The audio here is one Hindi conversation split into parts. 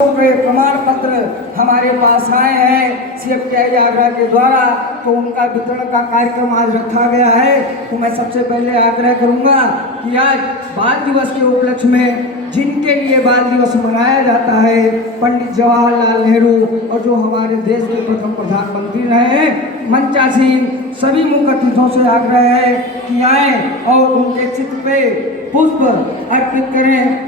प्रमाण पत्र हमारे पास आए हैं CFTI आगरा के द्वारा, तो उनका वितरण का कार्यक्रम आज रखा गया है। तो मैं सबसे पहले आग्रह करूंगा कि आज बाल दिवस के उपलक्ष्य में जिनके लिए बाल दिवस मनाया जाता है, पंडित जवाहरलाल नेहरू और जो हमारे देश के प्रथम प्रधानमंत्री रहे हैं मंचासीन, सभी मुख्य अतिथियों से आग्रह है कि आए और उनके चित्र पे पुष्प अर्पित करें।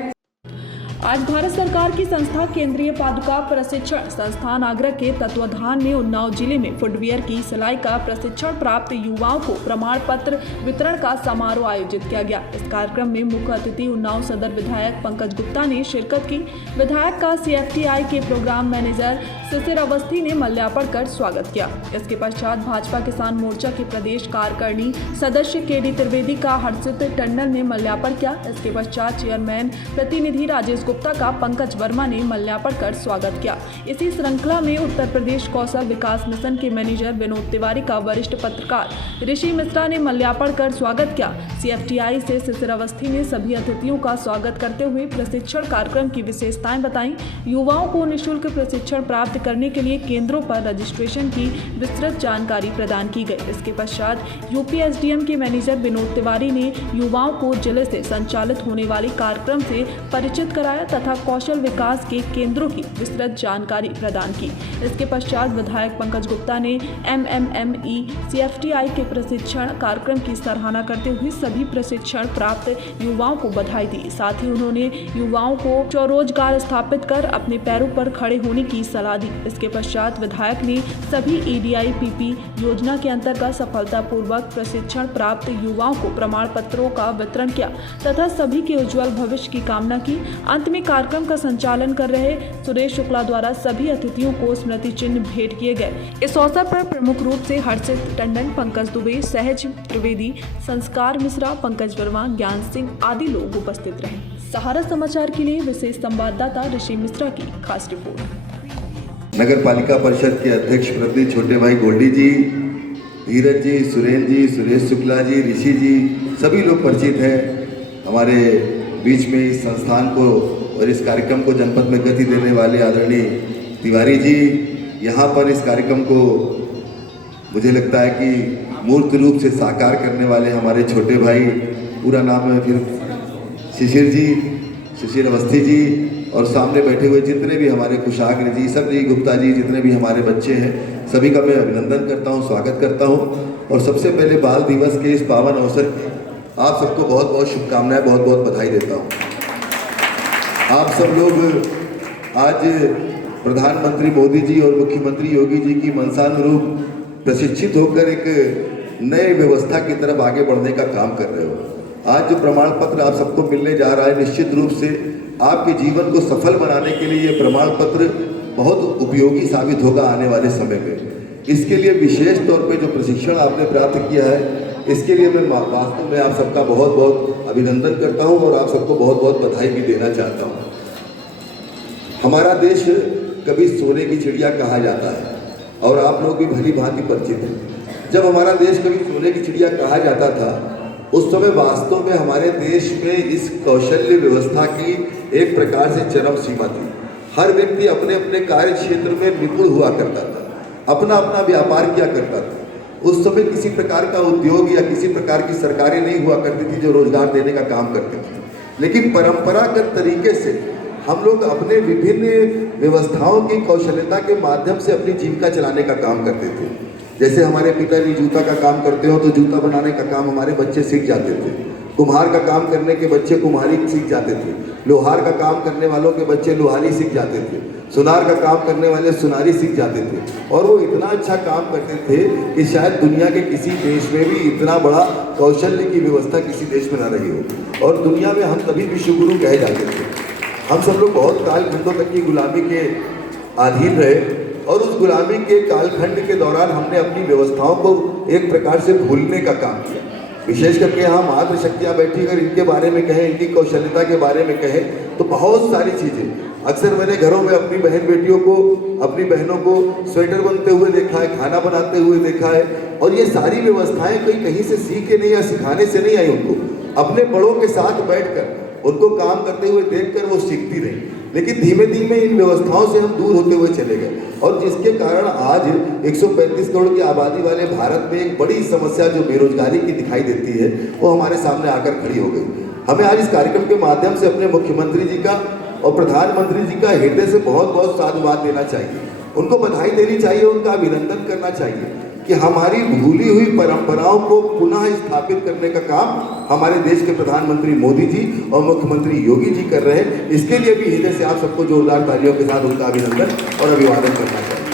आज भारत सरकार की संस्था केंद्रीय पादुका प्रशिक्षण संस्थान आगरा के तत्वाधान में उन्नाव जिले में फुटवियर की सिलाई का प्रशिक्षण प्राप्त युवाओं को प्रमाण पत्र वितरण का समारोह आयोजित किया गया। इस कार्यक्रम में मुख्य अतिथि उन्नाव सदर विधायक पंकज गुप्ता ने शिरकत की। विधायक का CFTI के प्रोग्राम मैनेजर शिशिर अवस्थी ने माल्यार्पण कर स्वागत किया। इसके पश्चात भाजपा किसान मोर्चा के प्रदेश कार्यकारिणी सदस्य KD त्रिवेदी का हर्षित टंडन ने माल्यार्पण किया। इसके पश्चात चेयरमैन प्रतिनिधि राजेश गुप्ता का पंकज वर्मा ने माल्यार्पण कर स्वागत किया। इसी श्रृंखला में उत्तर प्रदेश कौशल विकास मिशन के मैनेजर विनोद तिवारी का वरिष्ठ पत्रकार ऋषि मिश्रा ने माल्यार्पण कर स्वागत किया। CFTI से शिशिर अवस्थी ने सभी अतिथियों का स्वागत करते हुए प्रशिक्षण कार्यक्रम की विशेषताएं बताई। युवाओं को निःशुल्क प्रशिक्षण प्राप्त करने के लिए केंद्रों पर रजिस्ट्रेशन की विस्तृत जानकारी प्रदान की गई। इसके पश्चात UP SDM के मैनेजर विनोद तिवारी ने युवाओं को जिले से संचालित होने वाले कार्यक्रम से परिचित कराया तथा कौशल विकास के केंद्रों की विस्तृत जानकारी प्रदान की। इसके पश्चात विधायक पंकज गुप्ता ने MMME CFTI के प्रशिक्षण कार्यक्रम की सराहना करते हुए सभी प्रशिक्षण प्राप्त युवाओं को बधाई दी। साथ ही उन्होंने युवाओं को स्वरोजगार स्थापित कर अपने पैरों पर खड़े होने की सलाह दी। इसके पश्चात विधायक ने सभी EDIPP योजना के अंतर्गत सफलतापूर्वक प्रशिक्षण प्राप्त युवाओं को प्रमाण पत्रों का वितरण किया तथा सभी के उज्जवल भविष्य की कामना की। अंत में कार्यक्रम का संचालन कर रहे सुरेश शुक्ला द्वारा सभी अतिथियों को स्मृति चिन्ह भेंट किए गए। इस अवसर पर प्रमुख रूप से हर्षित टंडन, पंकज दुबे, सहज त्रिवेदी, संस्कार मिश्रा, पंकज वर्मा, ज्ञान सिंह आदि लोग उपस्थित रहे। सहारा समाचार के लिए विशेष संवाददाता ऋषि मिश्रा की खास रिपोर्ट। नगर पालिका परिषद के अध्यक्ष प्रतिनिधि छोटे भाई गोल्डी जी, धीरज जी, सुरेंद्र जी, सुरेश शुक्ला जी, ऋषि जी, सभी लोग परिचित हैं हमारे बीच में इस संस्थान को और इस कार्यक्रम को जनपद में गति देने वाले आदरणीय तिवारी जी। यहाँ पर इस कार्यक्रम को मुझे लगता है कि मूर्त रूप से साकार करने वाले हमारे छोटे भाई, पूरा नाम है फिर शिशिर जी, शिशिर अवस्थी जी, और सामने बैठे हुए जितने भी हमारे कुशाग्र जी, सब जी, गुप्ता जी, जितने भी हमारे बच्चे हैं, सभी का मैं अभिनंदन करता हूँ, स्वागत करता हूँ। और सबसे पहले बाल दिवस के इस पावन अवसर आप सबको बहुत बहुत शुभकामनाएं, बहुत बहुत बधाई देता हूँ। आप सब लोग आज प्रधानमंत्री मोदी जी और मुख्यमंत्री योगी जी की मंशानुरूप प्रशिक्षित होकर एक नए व्यवस्था की तरफ आगे बढ़ने का काम कर रहे हो। आज जो प्रमाण पत्र आप सबको मिलने जा रहा है, निश्चित रूप से आपके जीवन को सफल बनाने के लिए ये प्रमाण पत्र बहुत उपयोगी साबित होगा आने वाले समय में। इसके लिए विशेष तौर पे जो प्रशिक्षण आपने प्राप्त किया है, इसके लिए मैं वास्तव में आप सबका बहुत बहुत अभिनंदन करता हूं और आप सबको बहुत बहुत बधाई भी देना चाहता हूं। हमारा देश कभी सोने की चिड़िया कहा जाता है और आप लोग भी भली भांति परिचित हैं। जब हमारा देश कभी सोने की चिड़िया कहा जाता था, उस समय वास्तव में हमारे देश में इस कौशल्य व्यवस्था की एक प्रकार से चरम सीमा थी। हर व्यक्ति अपने अपने कार्य क्षेत्र में निपुण हुआ करता था, अपना अपना व्यापार किया करता था। उस समय किसी प्रकार का उद्योग या किसी प्रकार की सरकारें नहीं हुआ करती थी जो रोजगार देने का काम करती थी। लेकिन परंपरागत तरीके से हम लोग अपने विभिन्न व्यवस्थाओं की कौशल्यता के माध्यम से अपनी जीविका चलाने का काम करते थे। जैसे हमारे पिताजी जूता का काम करते हो तो जूता बनाने का काम हमारे बच्चे सीख जाते थे, कुम्हार का काम करने के बच्चे कुम्हारी सीख जाते थे, लोहार का काम करने वालों के बच्चे लोहारी सीख जाते थे, सुनार का काम करने वाले सुनारी सीख जाते थे। और वो इतना अच्छा काम करते थे कि शायद दुनिया के किसी देश में भी इतना बड़ा कौशल्य की व्यवस्था किसी देश में ना रही हो। और दुनिया में हम तभी विश्वगुरु कहे जाते थे। हम सब लोग बहुत कालखंडों तक की गुलामी के अधीन रहे और उस गुलामी के कालखंड के दौरान हमने अपनी व्यवस्थाओं को एक प्रकार से भूलने का काम किया। विशेष करके यहाँ मातृशक्तियाँ बैठी अगर इनके बारे में कहें, इनकी कौशल्यता के बारे में कहें तो बहुत सारी चीज़ें। अक्सर मैंने घरों में अपनी बहन बेटियों को, अपनी बहनों को स्वेटर बनते हुए देखा है, खाना बनाते हुए देखा है। और ये सारी व्यवस्थाएं कोई कहीं से सीख के नहीं या सिखाने से नहीं आई, उनको अपने बड़ों के साथ बैठकर उनको काम करते हुए देखकर वो सीखती रही। लेकिन धीमे धीमे इन व्यवस्थाओं से हम दूर होते हुए चले गए और जिसके कारण आज 135 करोड़ की आबादी वाले भारत में एक बड़ी समस्या जो बेरोजगारी की दिखाई देती है वो हमारे सामने आकर खड़ी हो गई। हमें आज इस कार्यक्रम के माध्यम से अपने मुख्यमंत्री जी का और प्रधानमंत्री जी का हृदय से बहुत बहुत साधुवाद देना चाहिए, उनको बधाई देनी चाहिए, उनका अभिनंदन करना चाहिए कि हमारी भूली हुई परंपराओं को पुनः स्थापित करने का काम हमारे देश के प्रधानमंत्री मोदी जी और मुख्यमंत्री योगी जी कर रहे हैं। इसके लिए भी हृदय से आप सबको जोरदार तालियों के साथ उनका अभिनंदन और अभिवादन करना चाहिए।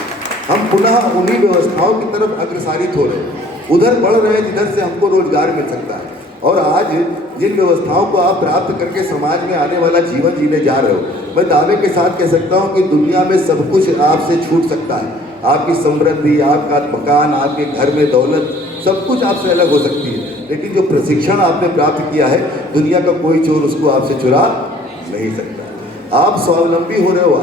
हम पुनः उन्हीं व्यवस्थाओं की तरफ अग्रसारित हो रहे हैं, उधर बढ़ रहे हैं जिधर से हमको रोजगार मिल सकता है। और आज जिन व्यवस्थाओं को आप प्राप्त करके समाज में आने वाला जीवन जीने जा रहे हो, मैं दावे के साथ कह सकता हूँ कि दुनिया में सब कुछ आपसे छूट सकता है। आपकी समृद्धि, आपका मकान, आपके घर में दौलत, सब कुछ आपसे अलग हो सकती है, लेकिन जो प्रशिक्षण आपने प्राप्त किया है दुनिया का कोई चोर उसको आपसे चुरा नहीं सकता। आप स्वावलंबी हो रहे हो,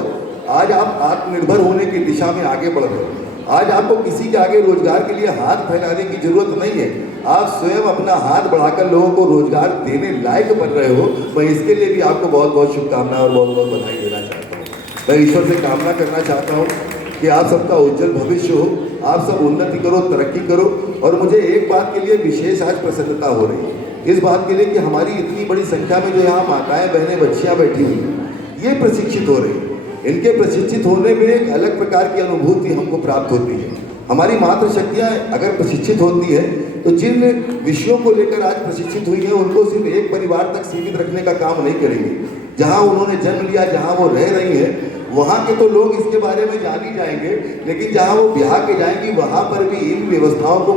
आज आप आत्मनिर्भर होने की दिशा में आगे बढ़ रहे हो। आज आपको किसी के आगे रोजगार के लिए हाथ फैलाने की जरूरत नहीं है, आप स्वयं अपना हाथ बढ़ाकर लोगों को रोजगार देने लायक बन रहे हो। मैं इसके लिए भी आपको बहुत बहुत शुभकामनाएं और बहुत बहुत बधाई देना चाहता हूँ। मैं ईश्वर से कामना करना चाहता हूँ कि आप सबका उज्जवल भविष्य हो, आप सब उन्नति करो, तरक्की करो। और मुझे एक बात के लिए विशेष आज प्रसन्नता हो रही है, इस बात के लिए कि हमारी इतनी बड़ी संख्या में जो यहाँ माताएं, बहनें, बच्चियाँ बैठी हुई हैं, ये प्रशिक्षित हो रही हैं। इनके प्रशिक्षित होने में एक अलग प्रकार की अनुभूति हमको प्राप्त होती है। हमारी मातृशक्तियाँ अगर प्रशिक्षित होती है तो जिन विषयों को लेकर आज प्रशिक्षित हुई हैं उनको सिर्फ एक परिवार तक सीमित रखने का काम नहीं करेंगे। जहाँ उन्होंने जन्म लिया, जहाँ वो रह रही हैं, वहाँ के तो लोग इसके बारे में जान ही जाएंगे, लेकिन जहाँ वो ब्याह के जाएंगी वहाँ पर भी इन व्यवस्थाओं को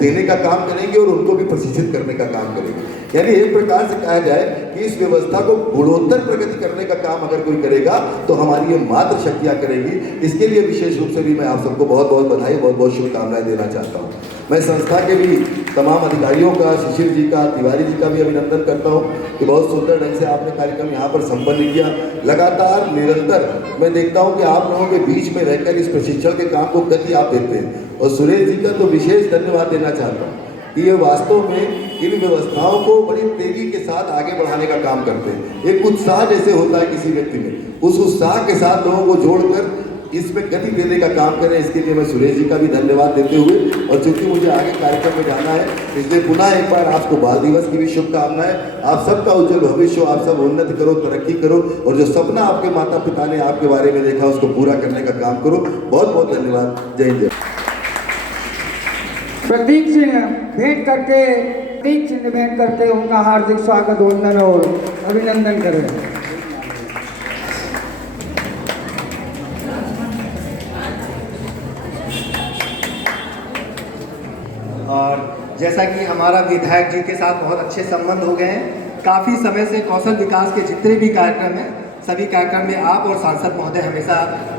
देने का काम करेंगे और उनको भी प्रशिक्षित करने का काम करेंगे। यानी एक प्रकार से कहा जाए कि इस व्यवस्था को गुणोत्तर प्रगति करने का काम अगर कोई करेगा तो हमारी ये मातृ शक्तियाँ करेगी। इसके लिए विशेष रूप से भी मैं आप सबको बहुत बहुत बधाई, बहुत बहुत शुभकामनाएं देना चाहता हूँ। मैं संस्था के भी तमाम अधिकारियों का, शिशिर जी का, तिवारी जी का भी अभिनंदन करता हूँ कि बहुत सुंदर ढंग से आपने कार्यक्रम यहाँ पर संपन्न किया। लगातार निरंतर मैं देखता हूँ कि आप लोगों के बीच में रहकर इस प्रशिक्षण के काम को गति आप देते हैं। और सुरेश जी का तो विशेष धन्यवाद देना चाहता हूँ कि ये वास्तव में इन व्यवस्थाओं को बड़ी तेजी के साथ आगे बढ़ाने का काम करते हैं। एक उत्साह जैसे होता है किसी व्यक्ति में, उस उत्साह के साथ लोगों को जोड़कर इसमें गति देने का काम करें। इसके लिए मैं सुरेश जी का भी धन्यवाद देते हुए, और चूंकि मुझे आगे कार्यक्रम में जाना है इसलिए पुनः एक बार आपको बाल दिवस की भी शुभकामनाएं। आप सबका उज्जवल भविष्य हो, आप सब उन्नति करो, तरक्की करो, और जो सपना आपके माता पिता ने आपके बारे में देखा उसको पूरा करने का काम करो। बहुत बहुत धन्यवाद। जय जय। प्रतीक चिन्ह भेंट करके उनका हार्दिक स्वागत, वंदन और अभिनंदन करें। और जैसा कि हमारा विधायक जी के साथ बहुत अच्छे संबंध हो गए हैं, काफ़ी समय से कौशल विकास के जितने भी कार्यक्रम हैं सभी कार्यक्रम में आप और सांसद महोदय हमेशा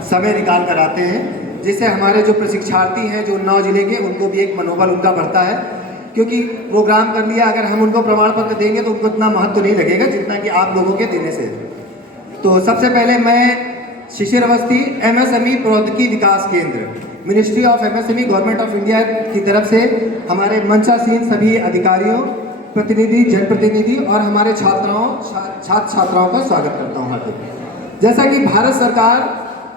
समय निकाल कर आते हैं, जिससे हमारे जो प्रशिक्षार्थी हैं जो उन्नाव जिले के, उनको भी एक मनोबल उनका बढ़ता है। क्योंकि प्रोग्राम कर लिया, अगर हम उनको प्रमाण पत्र देंगे तो उनको इतना महत्व नहीं लगेगा जितना कि आप लोगों के देने से। तो सबसे पहले मैं शिशिर अवस्थी MSME प्रौद्योगिकी विकास केंद्र, ministry of MSME government of India की तरफ से हमारे मंचासीन सभी अधिकारियों, प्रतिनिधि, जनप्रतिनिधि और हमारे छात्राओं का स्वागत करता हूँ हार्दिक। जैसा कि भारत सरकार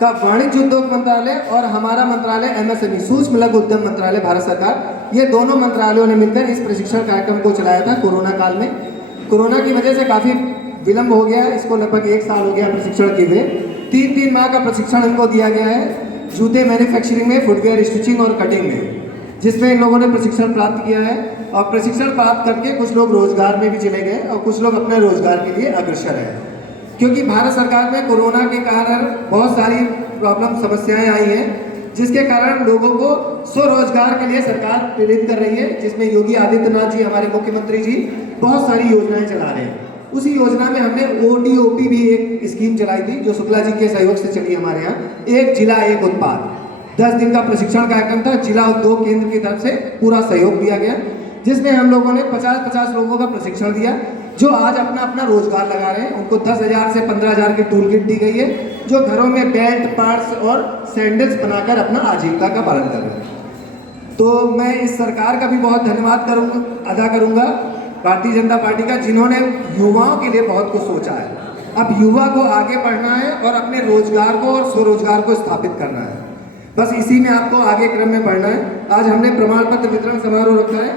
का वाणिज्य उद्योग मंत्रालय और हमारा मंत्रालय MSME सूक्ष्म लघु उद्यम मंत्रालय भारत सरकार, ये दोनों मंत्रालयों ने मिलकर इस प्रशिक्षण कार्यक्रम को चलाया था कोरोना काल में। कोरोना की वजह से काफ़ी विलम्ब हो गया है, इसको लगभग 1 साल हो गया प्रशिक्षण के लिए। 3 माह का प्रशिक्षण इनको दिया गया है जूते मैन्युफैक्चरिंग में, फुटवेयर स्टिचिंग और कटिंग में, जिसमें इन लोगों ने प्रशिक्षण प्राप्त किया है। और प्रशिक्षण प्राप्त करके कुछ लोग रोजगार में भी चले गए और कुछ लोग अपने रोजगार के लिए अग्रसर हैं। क्योंकि भारत सरकार में कोरोना के कारण बहुत सारी प्रॉब्लम, समस्याएं आई हैं, जिसके कारण लोगों को स्वरोजगार के लिए सरकार प्रेरित कर रही है, जिसमें योगी आदित्यनाथ जी, हमारे मुख्यमंत्री जी, बहुत सारी योजनाएं चला रहे हैं। उसी योजना में हमने ODOP भी एक स्कीम चलाई थी जो शुक्ला जी के सहयोग से चली हमारे यहाँ। एक जिला एक उत्पाद 10 दिन का प्रशिक्षण कार्यक्रम था, जिला उद्योग केंद्र की तरफ से पूरा सहयोग दिया गया, जिसमें हम लोगों ने 50-50 लोगों का प्रशिक्षण दिया जो आज अपना अपना रोजगार लगा रहे हैं। उनको 10,000 से 15,000 की टूल किट दी गई है, जो घरों में बेल्ट, पार्ट्स और सैंडल्स बनाकर अपना आजीविका का पालन कर रहे हैं। तो मैं इस सरकार का भी बहुत धन्यवाद अदा करूंगा, भारतीय जनता पार्टी का, जिन्होंने युवाओं के लिए बहुत कुछ सोचा है। अब युवा को आगे बढ़ना है और अपने रोजगार को और स्वरोजगार को स्थापित करना है। बस इसी में आपको आगे क्रम में बढ़ना है। आज हमने प्रमाण पत्र वितरण समारोह रखा है।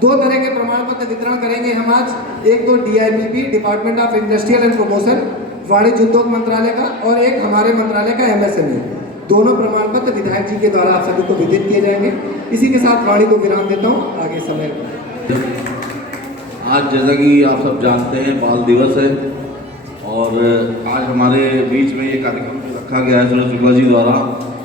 2 तरह के प्रमाण पत्र वितरण करेंगे हम आज। एक तो DIPP department of industrial and promotion वाणिज्य उद्योग मंत्रालय का, और एक हमारे मंत्रालय का MSME। दोनों प्रमाण पत्र विधायक जी के द्वारा आप सभी को विदित किए जाएंगे। इसी के साथ वाणी को विराम देता हूँ। आगे समय आज जैसा कि आप सब जानते हैं बाल दिवस है, और आज हमारे बीच में ये कार्यक्रम रखा गया है सुरेश शुक्ला जी द्वारा।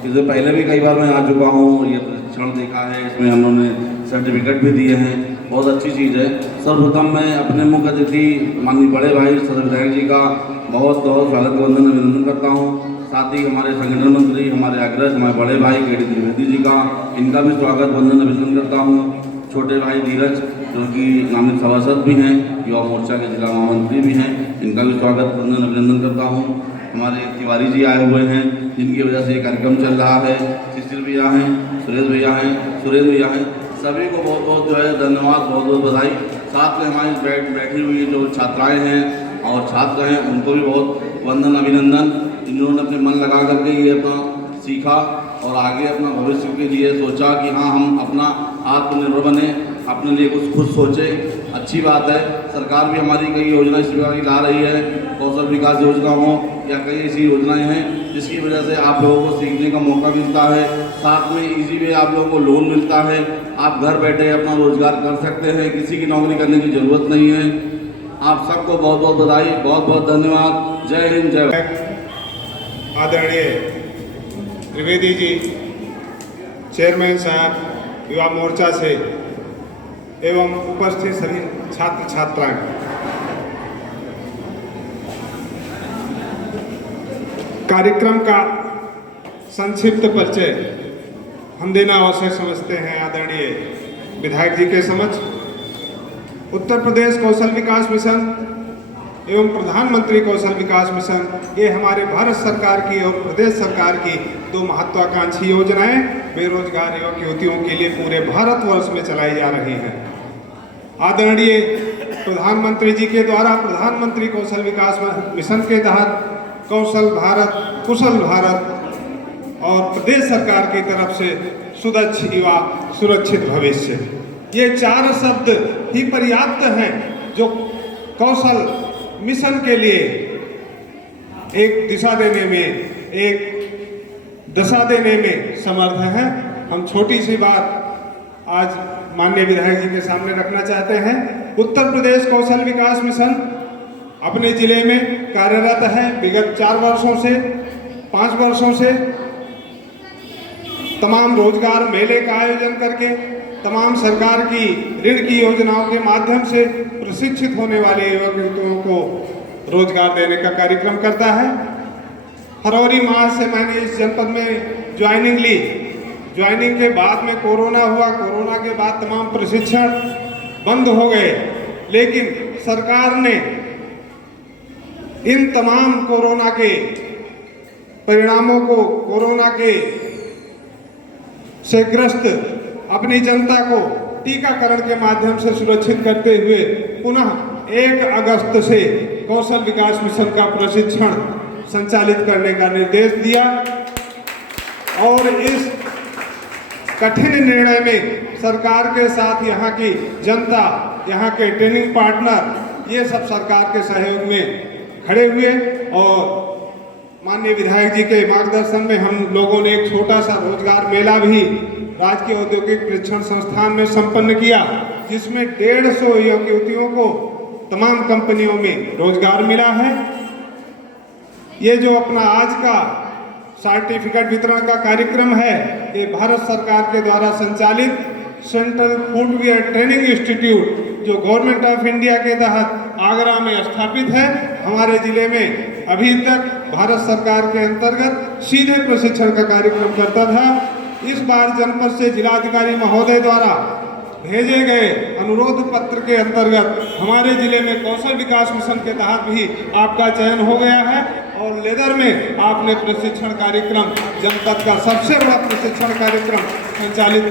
इससे पहले भी कई बार मैं आ चुका हूँ, ये प्रशिक्षण देखा है, इसमें उन्होंने सर्टिफिकेट भी दिए हैं, बहुत अच्छी चीज़ है। सर्वप्रथम मैं अपने मुख्य अतिथि माननीय बड़े भाई सदस्य विधायक जी का बहुत बहुत स्वागत वंदन अभिनंदन करता हूँ। साथ ही हमारे संगठन मंत्री, हमारे अग्रज, हमारे बड़े भाई KD त्रिवेदी जी का, इनका भी स्वागत वंदन अभिनंदन करता हूँ। छोटे भाई धीरज जो कि नामित सभासद भी हैं, युवा मोर्चा के जिला महामंत्री भी हैं, इनका भी स्वागत वंदन अभिनंदन करता हूँ। हमारे तिवारी जी आए हुए हैं, जिनकी वजह से ये कार्यक्रम चल रहा है। शिशिर भैया हैं, सुरेश भैया हैं, सुरेश भैया हैं, सभी को बहुत बहुत जो है धन्यवाद, बहुत बहुत बधाई। साथ में हमारी बैठी हुई जो छात्राएँ हैं और छात्र हैं, उनको भी बहुत वंदन अभिनंदन, जिन्होंने अपने मन लगा करके ये अपना सीखा और आगे अपना भविष्य के लिए सोचा कि हाँ हम अपना आत्मनिर्भर बने, अपने लिए कुछ खुद सोचे। अच्छी बात है। सरकार भी हमारी कई योजना इस प्रकार की ला रही है, कौशल विकास योजना हो या कई ऐसी योजनाएं हैं जिसकी वजह से आप लोगों को सीखने का मौका मिलता है। साथ में इजी वे आप लोगों को लोन मिलता है, आप घर बैठे अपना रोजगार कर सकते हैं, किसी की नौकरी करने की जरूरत नहीं है। आप सबको बहुत बहुत बधाई, बहुत बहुत धन्यवाद। जय हिंद, जय भारत। आदरणीय त्रिवेदी जी, चेयरमैन साहब, युवा मोर्चा से एवं उपस्थित सभी छात्र छात्राएं, कार्यक्रम का संक्षिप्त परिचय हम देना आवश्यक समझते हैं। आदरणीय विधायक जी के समक्ष उत्तर प्रदेश कौशल विकास मिशन एवं प्रधानमंत्री कौशल विकास मिशन, ये हमारे भारत सरकार की और प्रदेश सरकार की 2 महत्वाकांक्षी योजनाएं बेरोजगार युवक युवतियों के लिए पूरे भारतवर्ष में चलाई जा रही हैं। आदरणीय प्रधानमंत्री जी के द्वारा प्रधानमंत्री कौशल विकास मिशन के तहत कौशल भारत, कुशल भारत और प्रदेश सरकार की तरफ से सुदक्ष युवा सुरक्षित भविष्य, ये 4 शब्द ही पर्याप्त हैं जो कौशल मिशन के लिए एक दिशा देने में, एक दशा देने में समर्थ हैं। हम छोटी सी बात आज माननीय विधायक जी के सामने रखना चाहते हैं। उत्तर प्रदेश कौशल विकास मिशन अपने जिले में कार्यरत है। विगत 4 वर्षों से 5 वर्षों से तमाम रोजगार मेले का आयोजन करके तमाम सरकार की ऋण की योजनाओं के माध्यम से प्रशिक्षित होने वाले युवक युवतियों को रोजगार देने का कार्यक्रम करता है। फरवरी माह से मैंने इस जनपद में ज्वाइनिंग ली। ज्वाइनिंग के बाद में कोरोना हुआ, कोरोना के बाद तमाम प्रशिक्षण बंद हो गए, लेकिन सरकार ने इन तमाम कोरोना के परिणामों को, कोरोना के से ग्रस्त अपनी जनता को टीकाकरण के माध्यम से सुरक्षित करते हुए पुनः 1 अगस्त से कौशल विकास मिशन का प्रशिक्षण संचालित करने का निर्देश दिया। और इस कठिन निर्णय में सरकार के साथ यहाँ की जनता, यहाँ के ट्रेनिंग पार्टनर, ये सब सरकार के सहयोग में खड़े हुए और माननीय विधायक जी के मार्गदर्शन में हम लोगों ने एक छोटा सा रोजगार मेला भी राजकीय औद्योगिक प्रशिक्षण संस्थान में संपन्न किया, जिसमें 150 युवक युवतियों को तमाम कंपनियों में रोजगार मिला है। ये जो अपना आज का सर्टिफिकेट वितरण का कार्यक्रम है, ये भारत सरकार के द्वारा संचालित सेंट्रल फुटवियर ट्रेनिंग इंस्टीट्यूट जो गवर्नमेंट ऑफ इंडिया के तहत आगरा में स्थापित है, हमारे जिले में अभी तक भारत सरकार के अंतर्गत सीधे प्रशिक्षण का कार्यक्रम करता था। इस बार जनपद से जिलाधिकारी महोदय द्वारा भेजे गए अनुरोध पत्र के अंतर्गत हमारे जिले में कौशल विकास मिशन के तहत भी आपका चयन हो गया है और लेदर में आपने प्रशिक्षण कार्यक्रम, जनपद का सबसे बड़ा प्रशिक्षण कार्यक्रम संचालित